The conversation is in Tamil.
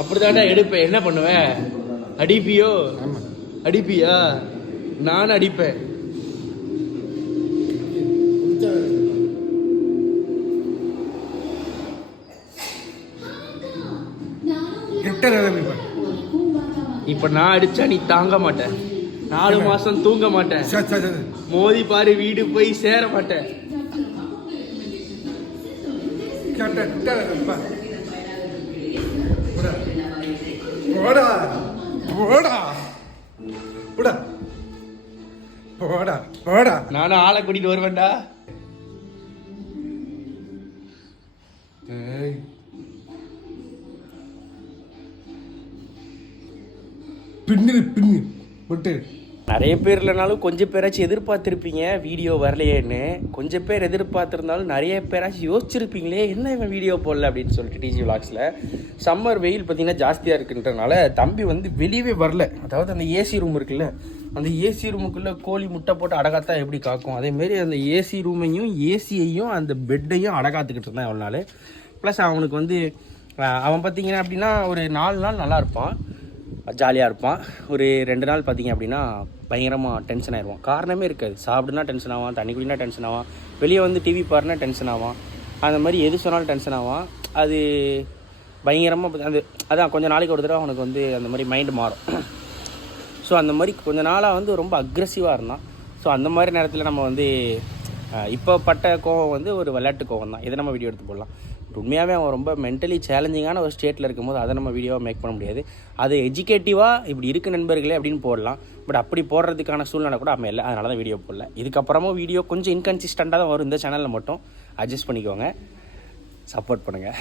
அப்படிதான்டா எடுப்பேன். என்ன பண்ணுவேன்? அடிப்பியோ? அடிப்பியா? நான் அடிப்பேன். இப்ப நான் அடிச்சா நீ தாங்க மாட்டேன். 4 மாசம் தூங்க மாட்டேன். மோதி பாரு வீடு போய் சேர மாட்டேன். நானும் ஆளை கூட்டிட்டு வருவேன்டா. நிறைய பேர் இல்லைனாலும் கொஞ்சம் பேராச்சும் எதிர்பார்த்துருப்பீங்க வீடியோ வரலையேன்னு. கொஞ்சம் பேர் எதிர்பார்த்துருந்தாலும் நிறைய பேராச்சும் யோசிச்சிருப்பீங்களே என்ன இவன் வீடியோ போடல அப்படின்னு சொல்லிட்டு. டிஜி விலாக்ஸில் சம்மர் வெயில் பார்த்திங்கன்னா ஜாஸ்தியாக இருக்குன்றனால தம்பி வந்து வெளியவே வரல. அதாவது அந்த ஏசி ரூம் இருக்குல்ல, அந்த ஏசி ரூமுக்குள்ளே கோழி முட்டை போட்டு அடகாத்தான் எப்படி காக்கும், அதேமாரி அந்த ஏசி ரூமையும் ஏசியையும் அந்த பெட்டையும் அடகாத்துக்கிட்டு இருந்தான் எவ்வளோ நாள். ப்ளஸ் அவனுக்கு வந்து அவன் பார்த்திங்கன்னா அப்படின்னா ஒரு 4 நாள் நல்லா இருப்பான், ஜாலியாக இருப்பான். ஒரு 2 நாள் பார்த்திங்க அப்படின்னா பயங்கரமாக டென்ஷன் ஆகிடுவான். காரணமே இருக்காது. சாப்பிடுனா டென்ஷன் ஆவான், தண்ணி குடினா டென்ஷன் ஆவான், வெளியே வந்து டிவி பாருனா டென்ஷன் ஆவான், அந்த மாதிரி எது சொன்னாலும் டென்ஷன் ஆவான். அது பயங்கரமாக அதான் கொஞ்சம் நாளைக்கு ஒரு தடவை அவனுக்கு வந்து அந்த மாதிரி மைண்டு மாறும். ஸோ அந்த மாதிரி கொஞ்ச நாளாக வந்து ரொம்ப அக்ரெசிவாக இருந்தான். ஸோ அந்த மாதிரி நேரத்தில் நம்ம வந்து இப்போ பட்ட கோவம் வந்து ஒரு விளையாட்டு கோவம் தான். இதை நம்ம வீடியோ எடுத்து போடலாம். உண்மையாகவே அவன் ரொம்ப மென்டலி சேலஞ்சிங்கான ஒரு ஸ்டேட்டில் இருக்கும்போது அதை நம்ம வீடியோவாக மேக் பண்ண முடியாது. அது எஜுகேட்டிவாக இப்படி இருக்குது நண்பர்களே அப்படின்னு போடலாம். பட் அப்படி போடுறதுக்கான சூழ்நிலை கூட அமையல, அதனால தான் வீடியோ போடல. இதுக்கப்புறமும் வீடியோ கொஞ்சம் இன்கன்சிஸ்டண்ட்டாக தான் வரும். இந்த சேனலில் மட்டும் அட்ஜஸ்ட் பண்ணிக்கோங்க, சப்போர்ட் பண்ணுங்கள்.